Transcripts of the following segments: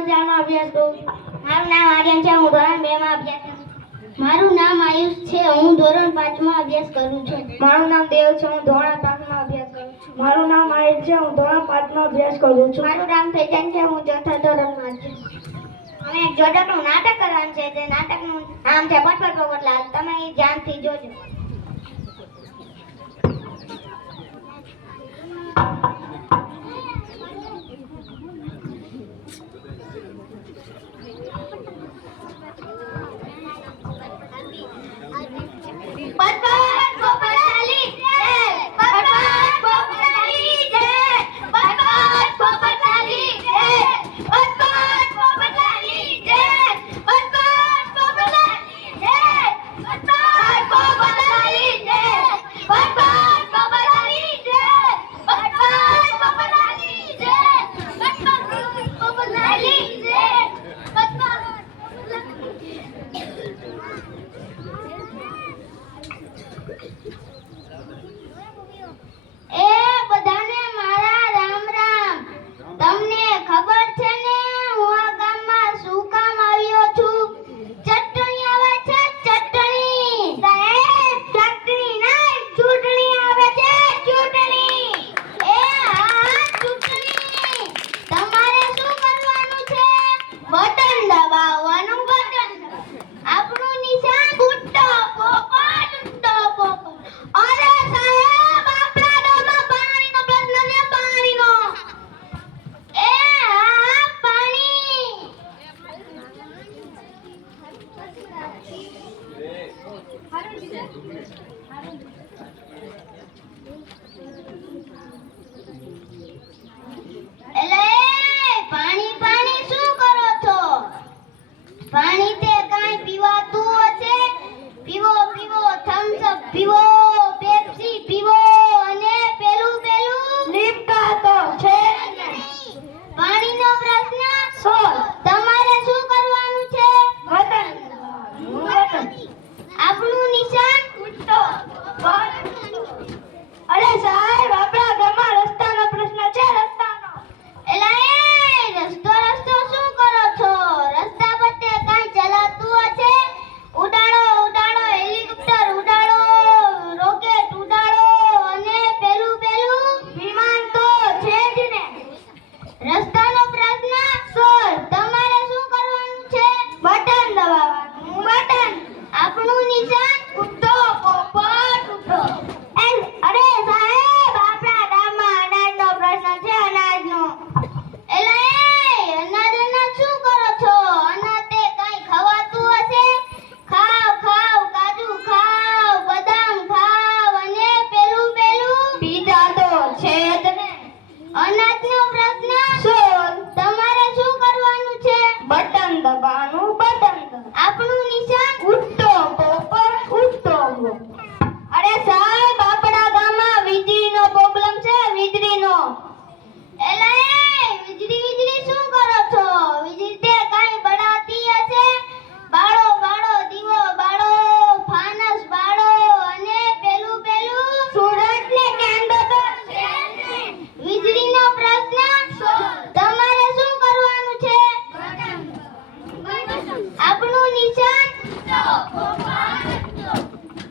અભ્યાસ કરું છું. મારું નામ આર્યન છે, હું ધોરણ 2 માં અભ્યાસ કરું છું. મારું નામ આયુષ છે, હું ધોરણ 5 માં અભ્યાસ કરું છું. મારું નામ દેવ છે, હું ધોરણ 5 માં અભ્યાસ કરું છું. મારું નામ આહિર છે, હું ધોરણ 5 માં અભ્યાસ કરું છું. મારું નામ ફેજન છે, હું ચોથા ધોરણમાં છું. અમે એક જોડકનું નાટક કરવાનું છે, તે નાટકનું નામ છે પટપટ પોપટલાલ. તમે ધ્યાનથી જોજો. પાણી તે કાંઈ પીવાતું હશે? પીવો પીવો, થમ્સ અપ પીવો, પેપ્સી પીવો અને પેલું લીમકા તો છે નહીં. પાણીનો પ્રશ્ન સોલ. તમારે શું કરવાનું છે? બટન. આપણું નિશાન અરે સાહેબ, આપણા ગામમાં રસ્તાનો પ્રશ્ન છે. રસ્તાનો રસ્તો શું કરો છો? રસ્તા પર તે કાંઈ ચલાતું હશે? ઉડાડો ઉડાડો, હેલિકોપ્ટર ઉડાડો, રોકેટ ઉડાડો અને પેલું વિમાન તો છે જ ને. રસ્તાનો પ્રશ્ન સોલ. તમારે શું કરવાનું છે? બટન દબાવવાનું. બટન. આપણું નિશાન ઉડતો પોપટ ઉડતો. અરે સાહેબ, આપણા ગામમાં અનાજનો પ્રશ્ન છે. અનાજનો અનાજ શું કરો છો? અનાજ તે કાંઈ ખવાતું હશે? ખાવ ખાવ, કાજુ ખાવ, બદામ ખાવ અને પેલું પીઝા તો છે જ ને. અનાજનો પ્રશ્ન સોલ. તમારે શું કરવાનું છે? બટન દબાવવાનું. બટન. આપણું નિશાન ઉડતો પોપટ ઉડતો. અરે સાહેબ, આપણા ગામમાં વીજળીનો પ્રોબ્લેમ છે. વીજળીનો વીજળી શું કરો છો? વીજળી તે કાંઈ બળાતી હશે? બાળો બાળો, દીવો બાળો, ફાનસ બાળો અને પેલું સુરત ને કેન્દ્ર તો છે. વીજળીનો પ્રશ્ન તમારે શું કરવાનું છે? આપણું નિશાન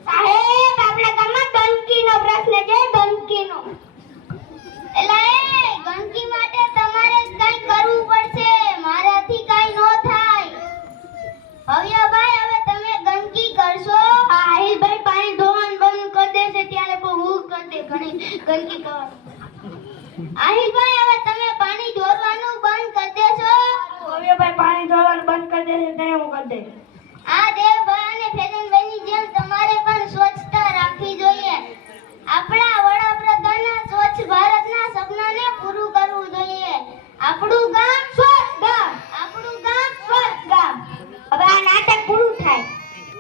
સાહેબ, આપણા ગામમાં ગંદકીનો પ્રશ્ન છે. ગંદકીનો ગંદકી માટે તમારે જ કંઈ કરવું પડશે. મારાથી કંઈ ન થાય. ભવ્યભાઈ, હવે તમે ગંદકી કરશો? આહિલભાઈ પાણી ધોવાનું બંધ કરી દેશે ત્યારે પણ હું કરી દે ઘણી ગંદકી કરવાનું. આહિલભાઈ, હવે તમે પાણી ઢોરવાનું બંધ કરી દેશો? ભવ્યભાઈ પાણી ધોવાનું બંધ કરી દેશે ત્યારે હું કરી દઈશ. આ